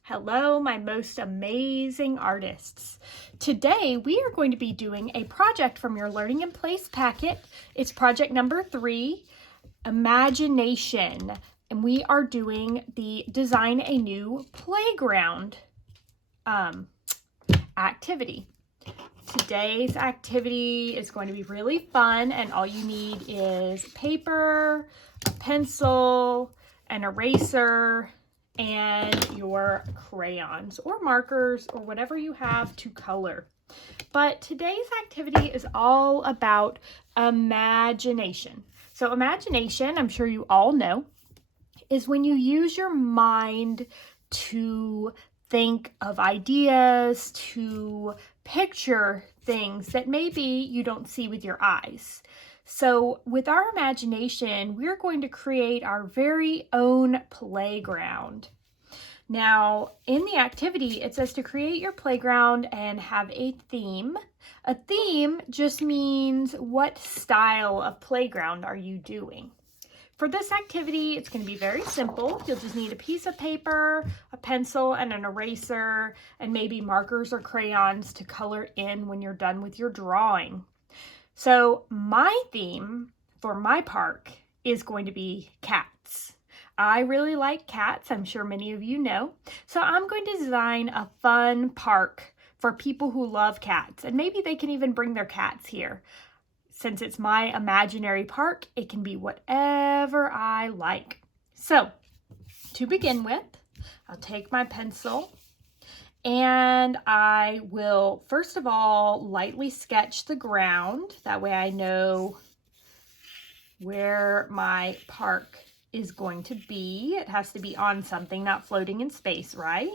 Hello, my most amazing artists. Today we are going to be doing a project from your Learning in Place packet. It's project number 3, Imagination. And we are doing the Design a New Playground activity. Today's activity is going to be really fun, and all you need is paper, a pencil, an eraser, and your crayons or markers or whatever you have to color. But today's activity is all about imagination. So imagination, I'm sure you all know, is when you use your mind to think of ideas, to picture things that maybe you don't see with your eyes. So with our imagination, we're going to create our very own playground. Now, in the activity, it says to create your playground and have a theme. A theme just means what style of playground are you doing? For this activity, it's going to be very simple. You'll just need a piece of paper, a pencil, and an eraser, and maybe markers or crayons to color in when you're done with your drawing. So my theme for my park is going to be cats. I really like cats, I'm sure many of you know. So I'm going to design a fun park for people who love cats, and maybe they can even bring their cats here. Since it's my imaginary park, it can be whatever I like. So, to begin with, I'll take my pencil and I will, first of all, lightly sketch the ground. That way I know where my park is going to be. It has to be on something, not floating in space, right?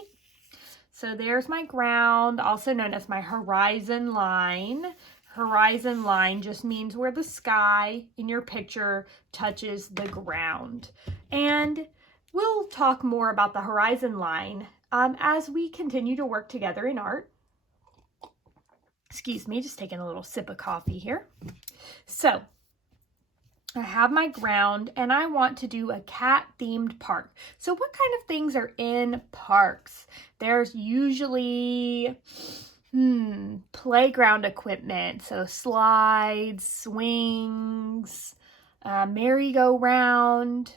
So there's my ground, also known as my horizon line. Horizon line just means where the sky in your picture touches the ground. And we'll talk more about the horizon line as we continue to work together in art. Excuse me, just taking a little sip of coffee here. So I have my ground and I want to do a cat-themed park. So what kind of things are in parks? There's usually playground equipment, so slides, swings, merry-go-round,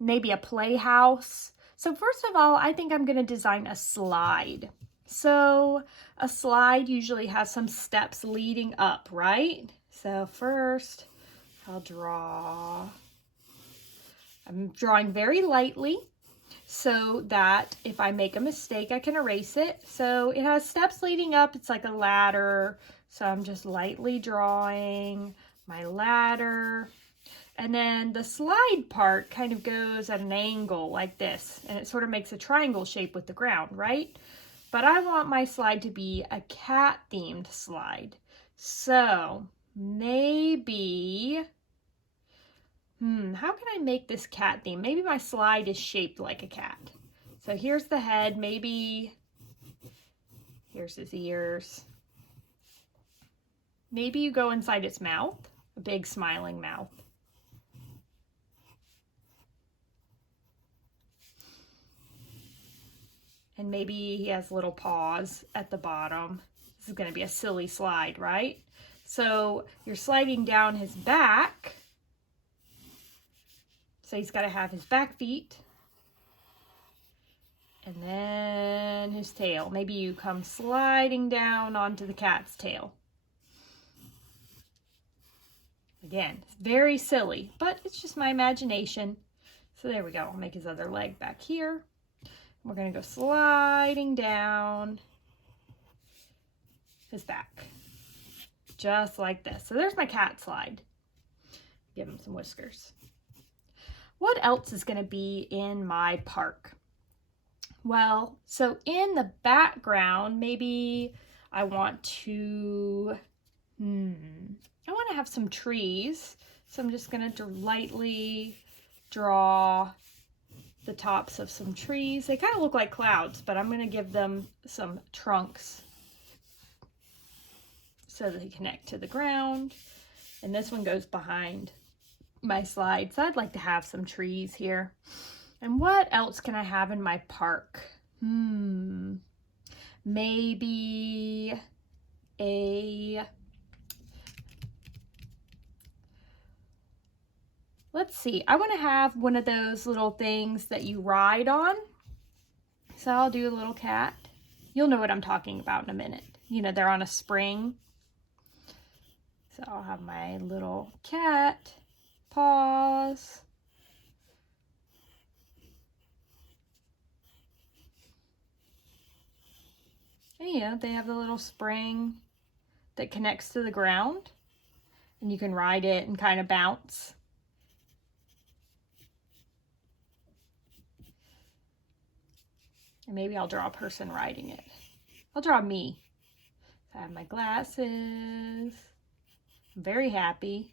maybe a playhouse. So first of all, I think I'm going to design a slide. So a slide usually has some steps leading up, right? So first, I'm drawing very lightly, so that if I make a mistake, I can erase it. So it has steps leading up. It's like a ladder. So I'm just lightly drawing my ladder. And then the slide part kind of goes at an angle like this. And it sort of makes a triangle shape with the ground, right? But I want my slide to be a cat-themed slide. So maybe... how can I make this cat theme? Maybe my slide is shaped like a cat. So here's the head, maybe here's his ears. Maybe you go inside its mouth, a big smiling mouth. And maybe he has little paws at the bottom. This is going to be a silly slide, right? So you're sliding down his back. So he's got to have his back feet and then his tail. Maybe you come sliding down onto the cat's tail. Again, it's very silly, but it's just my imagination. So there we go. I'll make his other leg back here. We're going to go sliding down his back, just like this. So there's my cat slide. Give him some whiskers. What else is going to be in my park? Well, so in the background, maybe I want to, have some trees. So I'm just going to lightly draw the tops of some trees. They kind of look like clouds, but I'm going to give them some trunks so they connect to the ground. And this one goes behind my slide. So I'd like to have some trees here. And what else can I have in my park? Maybe let's see, I want to have one of those little things that you ride on. So I'll do a little cat. You'll know what I'm talking about in a minute. You know, they're on a spring. So I'll have my little cat paws. And, you know, they have the little spring that connects to the ground. And you can ride it and kind of bounce. And maybe I'll draw a person riding it. I'll draw me. I have my glasses. I'm very happy.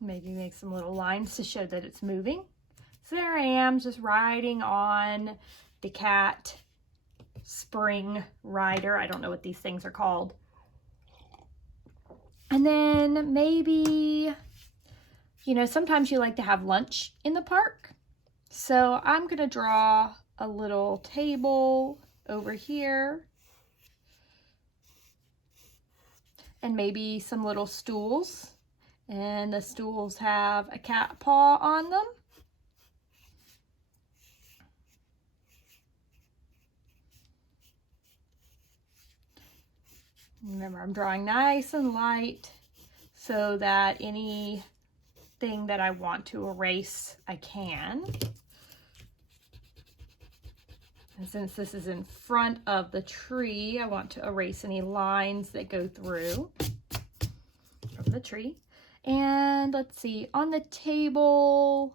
Maybe make some little lines to show that it's moving. So there I am, just riding on the cat spring rider. I don't know what these things are called. And then maybe, you know, sometimes you like to have lunch in the park. So I'm going to draw a little table over here. And maybe some little stools. And the stools have a cat paw on them. Remember, I'm drawing nice and light so that anything that I want to erase, I can. And since this is in front of the tree, I want to erase any lines that go through from the tree. And let's see, on the table,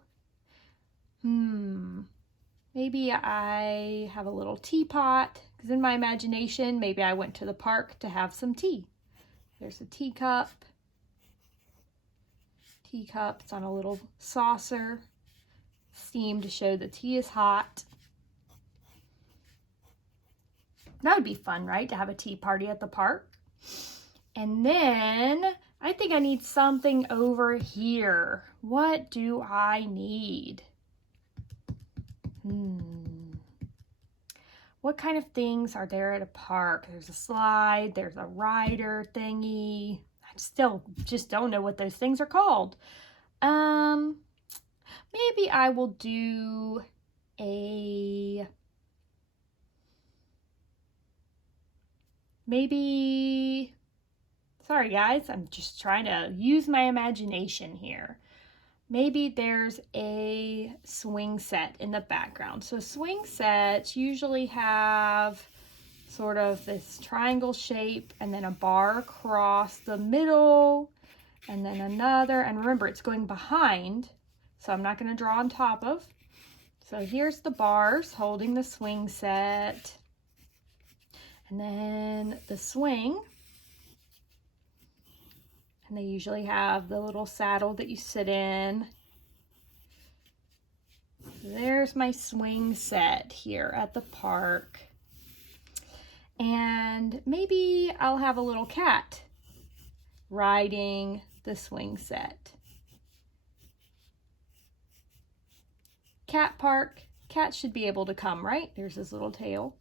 maybe I have a little teapot, because in my imagination, maybe I went to the park to have some tea. There's a teacup. It's on a little saucer. Steam to show the tea is hot. That would be fun, right? To have a tea party at the park. And then I think I need something over here. What do I need? What kind of things are there at a park? There's a slide, there's a rider thingy. I still just don't know what those things are called. Maybe I will do sorry guys, I'm just trying to use my imagination here. Maybe there's a swing set in the background. So swing sets usually have sort of this triangle shape and then a bar across the middle and then another. And remember, it's going behind, so I'm not going to draw on top of. So here's the bars holding the swing set. And then the swing. And they usually have the little saddle that you sit in. There's my swing set here at the park. And maybe I'll have a little cat riding the swing set. Cat park. Cat should be able to come, right? There's his little tail.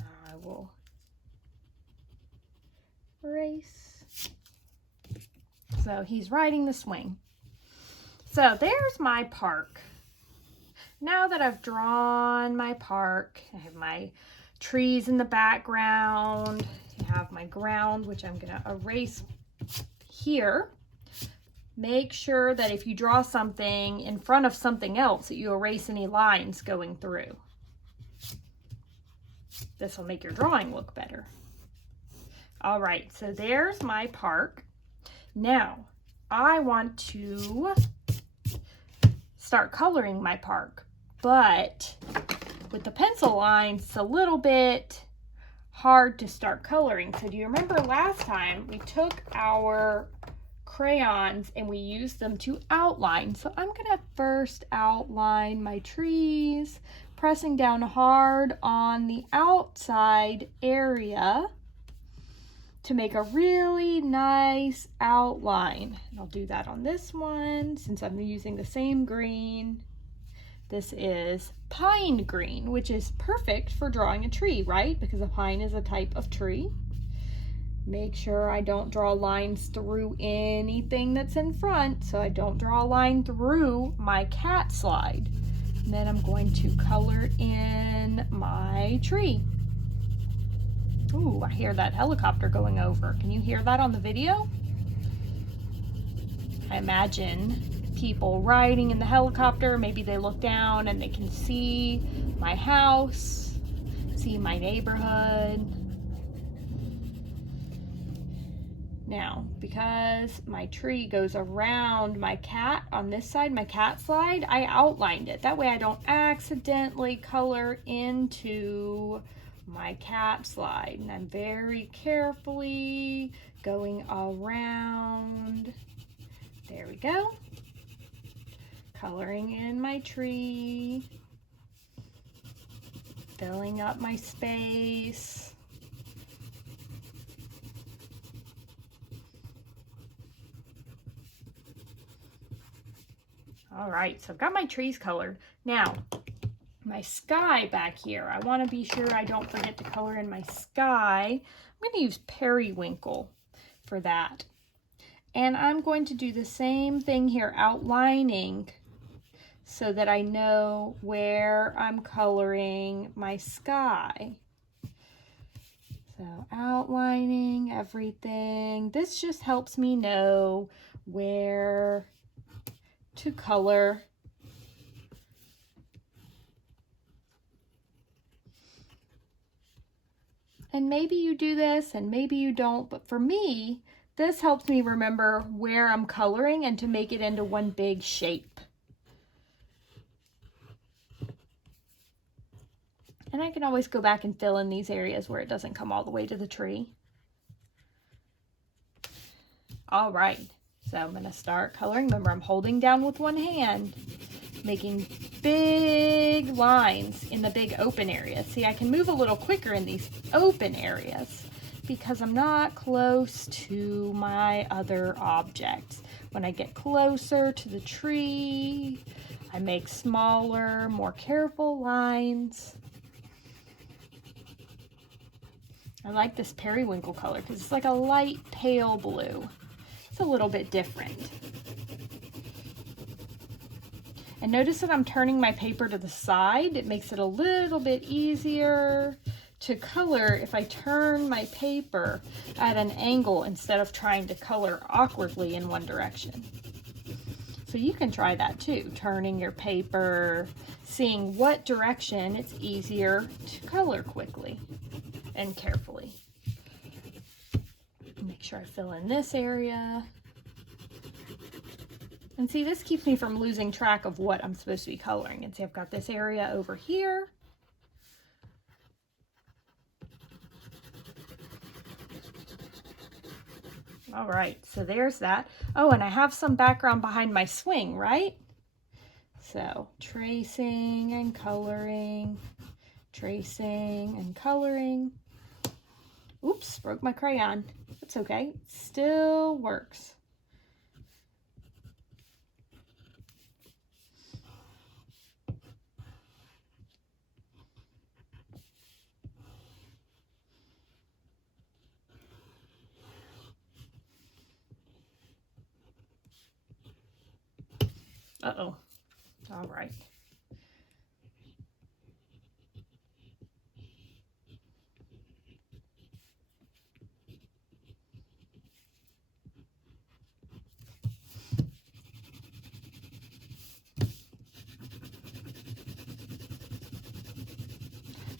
I will erase. So he's riding the swing. So there's my park. Now that I've drawn my park, I have my trees in the background. I have my ground, which I'm going to erase here. Make sure that if you draw something in front of something else, that you erase any lines going through. This will make your drawing look better. All right, so there's my park. Now, I want to start coloring my park, but with the pencil lines, it's a little bit hard to start coloring. So do you remember last time we took our crayons and we use them to outline. So I'm gonna first outline my trees, pressing down hard on the outside area to make a really nice outline. And I'll do that on this one since I'm using the same green. This is pine green, which is perfect for drawing a tree, right? Because a pine is a type of tree. Make sure I don't draw lines through anything that's in front, so I don't draw a line through my cat slide. And then I'm going to color in my tree. Ooh, I hear that helicopter going over. Can you hear that on the video? I imagine people riding in the helicopter. Maybe they look down and they can see my house, see my neighborhood. Now, because my tree goes around my cat on this side, my cat slide, I outlined it. That way I don't accidentally color into my cat slide. And I'm very carefully going around. There we go. Coloring in my tree. Filling up my space. All right, so I've got my trees colored. Now, my sky back here, I want to be sure I don't forget to color in my sky. I'm going to use periwinkle for that. And I'm going to do the same thing here, outlining so that I know where I'm coloring my sky. So outlining everything. This just helps me know where to color. And maybe you do this and maybe you don't, but for me, this helps me remember where I'm coloring and to make it into one big shape. And I can always go back and fill in these areas where it doesn't come all the way to the tree. All right, so I'm gonna start coloring. Remember, I'm holding down with one hand, making big lines in the big open areas. See, I can move a little quicker in these open areas because I'm not close to my other objects. When I get closer to the tree, I make smaller, more careful lines. I like this periwinkle color because it's like a light pale blue. It's a little bit different. And notice that I'm turning my paper to the side. It makes it a little bit easier to color if I turn my paper at an angle instead of trying to color awkwardly in one direction. So you can try that too, turning your paper, seeing what direction it's easier to color quickly and carefully. Make sure I fill in this area. And see, this keeps me from losing track of what I'm supposed to be coloring. And see, I've got this area over here. All right, so there's that. Oh, and I have some background behind my swing, right? So tracing and coloring, tracing and coloring. Oops, broke my crayon. That's okay, it still works. Uh-oh. All right.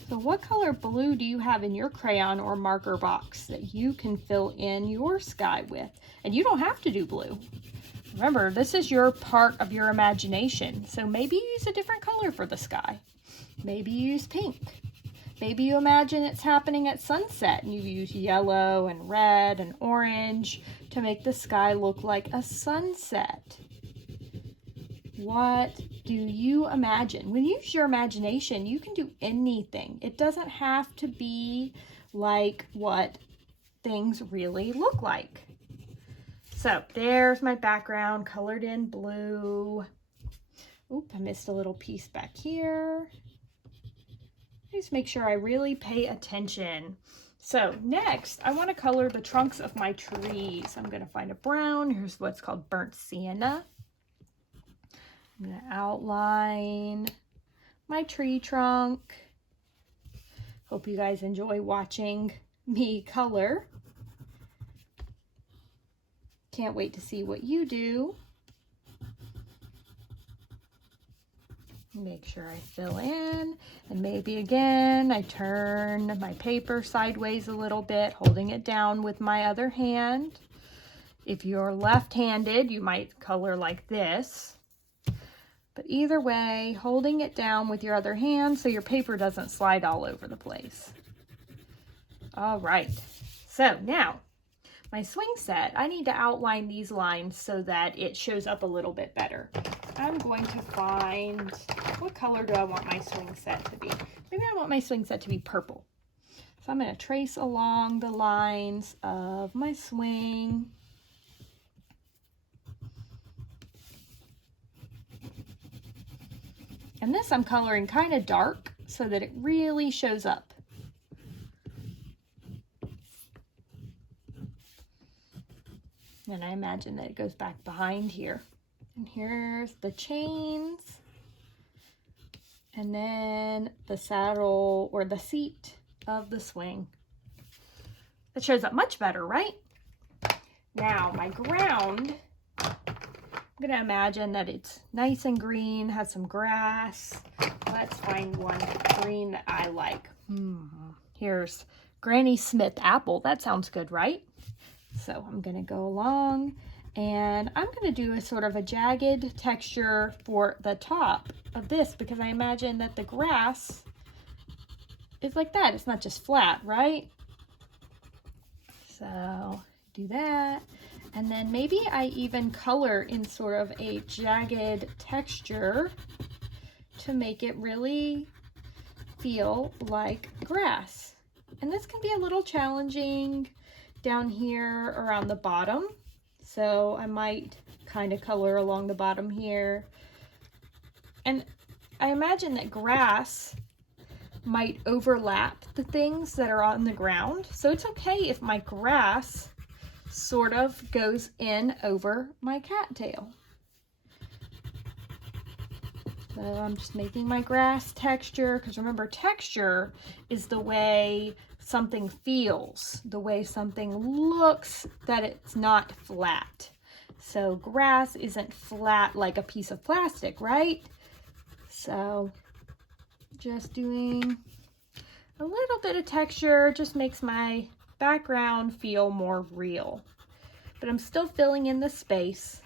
So what color blue do you have in your crayon or marker box that you can fill in your sky with? And you don't have to do blue. Remember, this is your part of your imagination. So maybe use a different color for the sky. Maybe use pink. Maybe you imagine it's happening at sunset and you use yellow and red and orange to make the sky look like a sunset. What do you imagine? When you use your imagination, you can do anything. It doesn't have to be like what things really look like. So there's my background colored in blue. Oop, I missed a little piece back here. Just make sure I really pay attention. So next, I want to color the trunks of my trees. I'm going to find a brown. Here's what's called burnt sienna. I'm going to outline my tree trunk. Hope you guys enjoy watching me color. Can't wait to see what you do. Make sure I fill in, and maybe again I turn my paper sideways a little bit, holding it down with my other hand. If you're left-handed, you might color like this. But either way, holding it down with your other hand so your paper doesn't slide all over the place. All right, so now my swing set, I need to outline these lines so that it shows up a little bit better. I'm going to find, what color do I want my swing set to be? Maybe I want my swing set to be purple. So I'm going to trace along the lines of my swing. And this I'm coloring kind of dark so that it really shows up. And I imagine that it goes back behind here. And here's the chains. And then the saddle or the seat of the swing. That shows up much better, right? Now my ground, I'm going to imagine that it's nice and green, has some grass. Let's find one green that I like. Here's Granny Smith apple. That sounds good, right? So I'm going to go along and I'm going to do a sort of a jagged texture for the top of this because I imagine that the grass is like that. It's not just flat, right? So do that. And then maybe I even color in sort of a jagged texture to make it really feel like grass. And this can be a little challenging down here around the bottom. So I might kind of color along the bottom here. And I imagine that grass might overlap the things that are on the ground. So it's okay if my grass sort of goes in over my cattail. So I'm just making my grass texture, because remember, texture is the way something feels, the way something looks, that it's not flat. So grass isn't flat like a piece of plastic, right? So just doing a little bit of texture just makes my background feel more real. But I'm still filling in the space.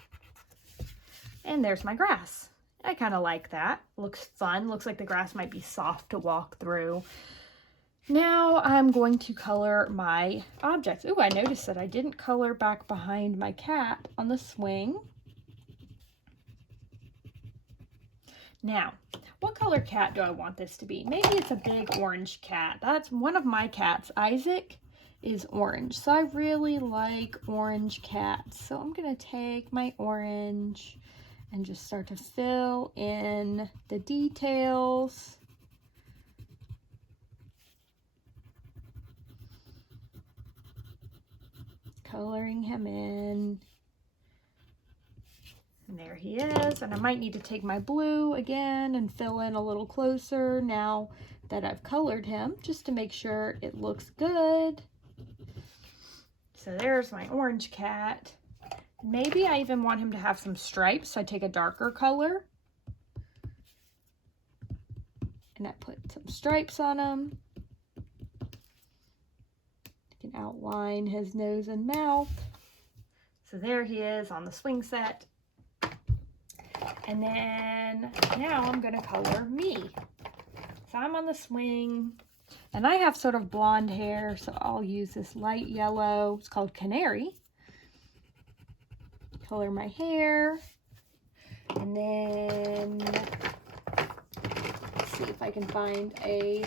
And there's my grass. I kind of like that. Looks fun. Looks like the grass might be soft to walk through. Now I'm going to color my objects. Ooh, I noticed that I didn't color back behind my cat on the swing. Now, what color cat do I want this to be? Maybe it's a big orange cat. That's one of my cats. Isaac is orange. So I really like orange cats. So I'm going to take my orange and just start to fill in the details. Coloring him in. And there he is. And I might need to take my blue again and fill in a little closer now that I've colored him, just to make sure it looks good. So there's my orange cat. Maybe I even want him to have some stripes, so I take a darker color and I put some stripes on him. You can outline his nose and mouth. So there he is on the swing set. And then now I'm going to color me. So I'm on the swing. And I have sort of blonde hair, so I'll use this light yellow. It's called Canary. Color my hair. And then, let's see if I can find a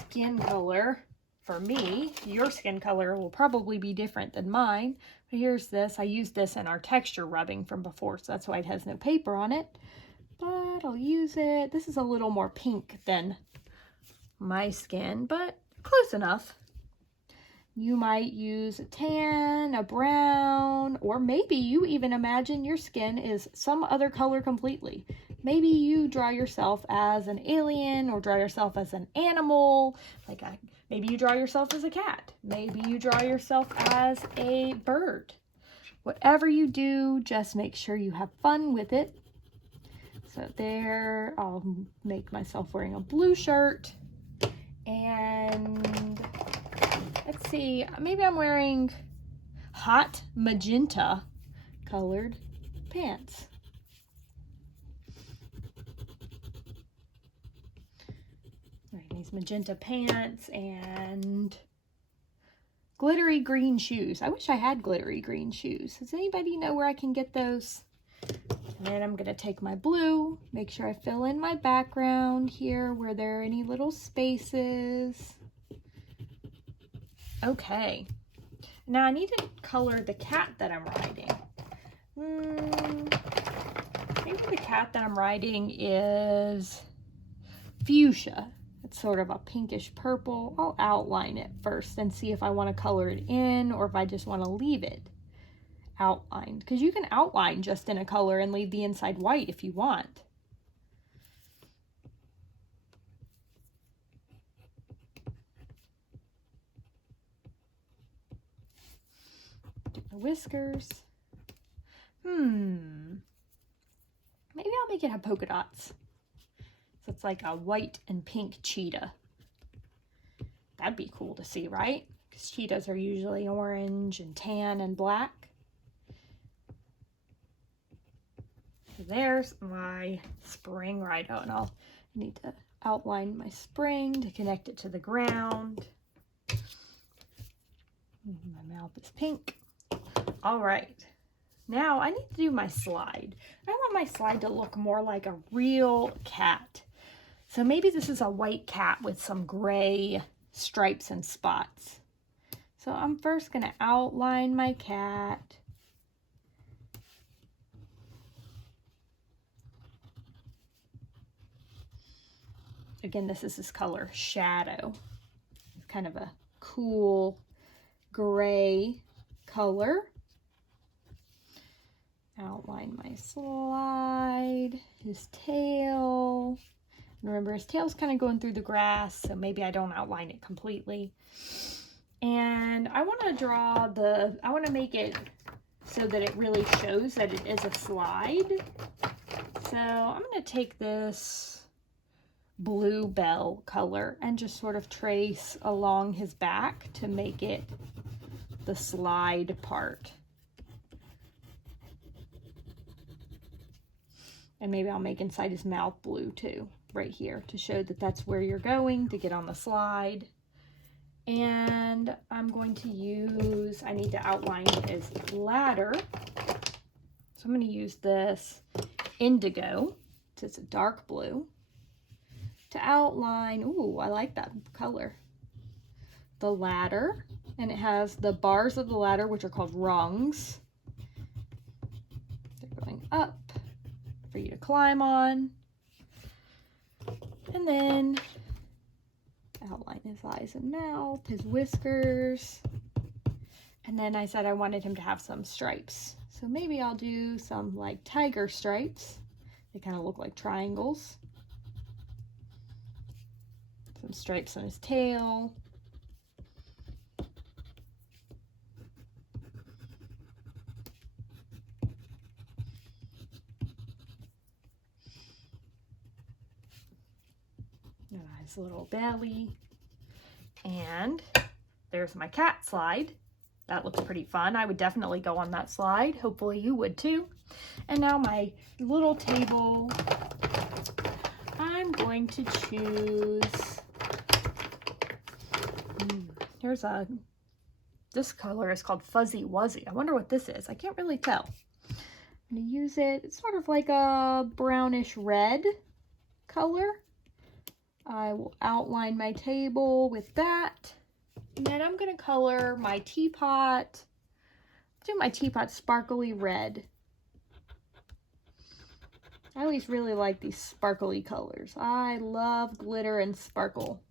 skin color for me. Your skin color will probably be different than mine. But here's this. I used this in our texture rubbing from before, so that's why it has no paper on it. But I'll use it. This is a little more pink than my skin, but close enough. You might use a tan, a brown, or maybe you even imagine your skin is some other color completely. Maybe you draw yourself as an alien or draw yourself as an animal. Maybe you draw yourself as a cat. Maybe you draw yourself as a bird. Whatever you do, just make sure you have fun with it. So there, I'll make myself wearing a blue shirt. And let's see, maybe I'm wearing hot magenta colored pants. Wearing these magenta pants and glittery green shoes. I wish I had glittery green shoes. Does anybody know where I can get those? And then I'm going to take my blue, make sure I fill in my background here where there are any little spaces. Okay. Now I need to color the cat that I'm riding. Maybe the cat that I'm riding is fuchsia. It's sort of a pinkish purple. I'll outline it first and see if I want to color it in or if I just want to leave it outlined, because you can outline just in a color and leave the inside white if you want. Do the whiskers. Maybe I'll make it have polka dots. So it's like a white and pink cheetah. That'd be cool to see, right? Because cheetahs are usually orange and tan and black. There's my spring rhino, and I'll need to outline my spring to connect it to the ground. My mouth is pink. All right, now I need to do my slide. I want my slide to look more like a real cat. So maybe this is a white cat with some gray stripes and spots. So I'm first going to outline my cat. Again, this is this color, Shadow. It's kind of a cool gray color. Outline my slide, his tail. Remember, his tail's kind of going through the grass, so maybe I don't outline it completely. And I want to make it so that it really shows that it is a slide. So I'm going to take this bluebell color and just sort of trace along his back to make it the slide part. And maybe I'll make inside his mouth blue too, right here, to show that that's where you're going to get on the slide. And I'm going to use, I need to outline his ladder. So I'm going to use this indigo, so it's a dark blue, to outline, ooh, I like that color, the ladder. And it has the bars of the ladder, which are called rungs. They're going up for you to climb on. And then outline his eyes and mouth, his whiskers. And then I said I wanted him to have some stripes. So maybe I'll do some like tiger stripes. They kind of look like triangles. Some stripes on his tail. His little belly. And there's my cat slide. That looks pretty fun. I would definitely go on that slide. Hopefully you would too. And now my little table. I'm going to choose, this color is called Fuzzy Wuzzy. I wonder what this is. I can't really tell. I'm going to use it. It's sort of like a brownish red color. I will outline my table with that. And then I'm going to color my teapot. Do my teapot sparkly red. I always really like these sparkly colors. I love glitter and sparkle.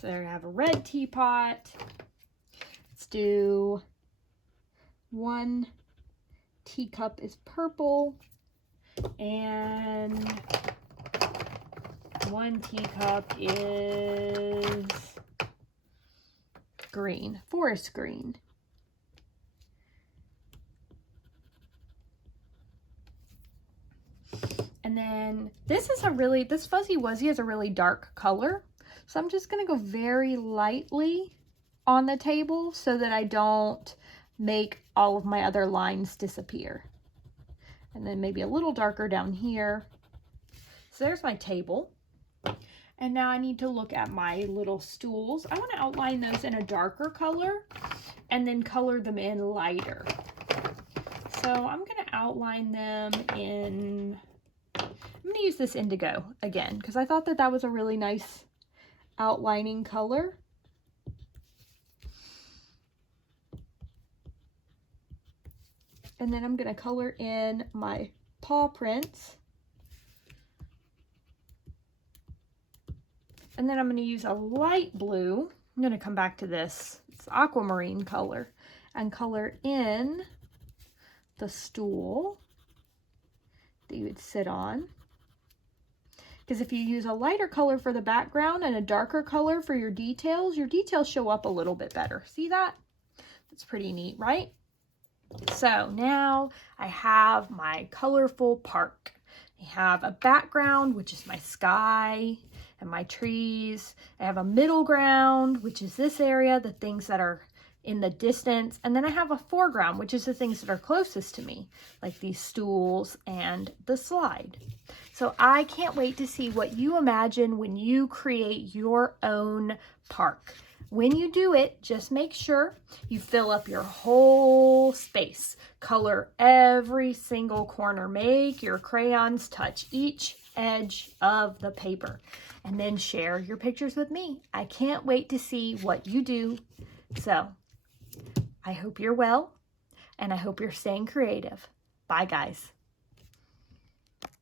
So there I have a red teapot. Let's do 1 teacup is purple and 1 teacup is green, forest green. And then this Fuzzy Wuzzy is a really dark color. So I'm just gonna go very lightly on the table so that I don't make all of my other lines disappear. And then maybe a little darker down here. So there's my table. And now I need to look at my little stools. I want to outline those in a darker color and then color them in lighter. So I'm going to outline them in, I'm going to use this indigo again because I thought that was a really nice outlining color. And then I'm going to color in my paw prints. And then I'm going to use a light blue. I'm going to come back to this. It's aquamarine color. And color in the stool that you would sit on. Because if you use a lighter color for the background and a darker color for your details show up a little bit better. See that? That's pretty neat, right? So now I have my colorful park. I have a background, which is my sky and my trees. I have a middle ground, which is this area, the things that are in the distance. And then I have a foreground, which is the things that are closest to me, like these stools and the slide. So I can't wait to see what you imagine when you create your own park. When you do it, just make sure you fill up your whole space. Color every single corner. Make your crayons touch each edge of the paper. And then share your pictures with me. I can't wait to see what you do. So, I hope you're well, and I hope you're staying creative. Bye, guys.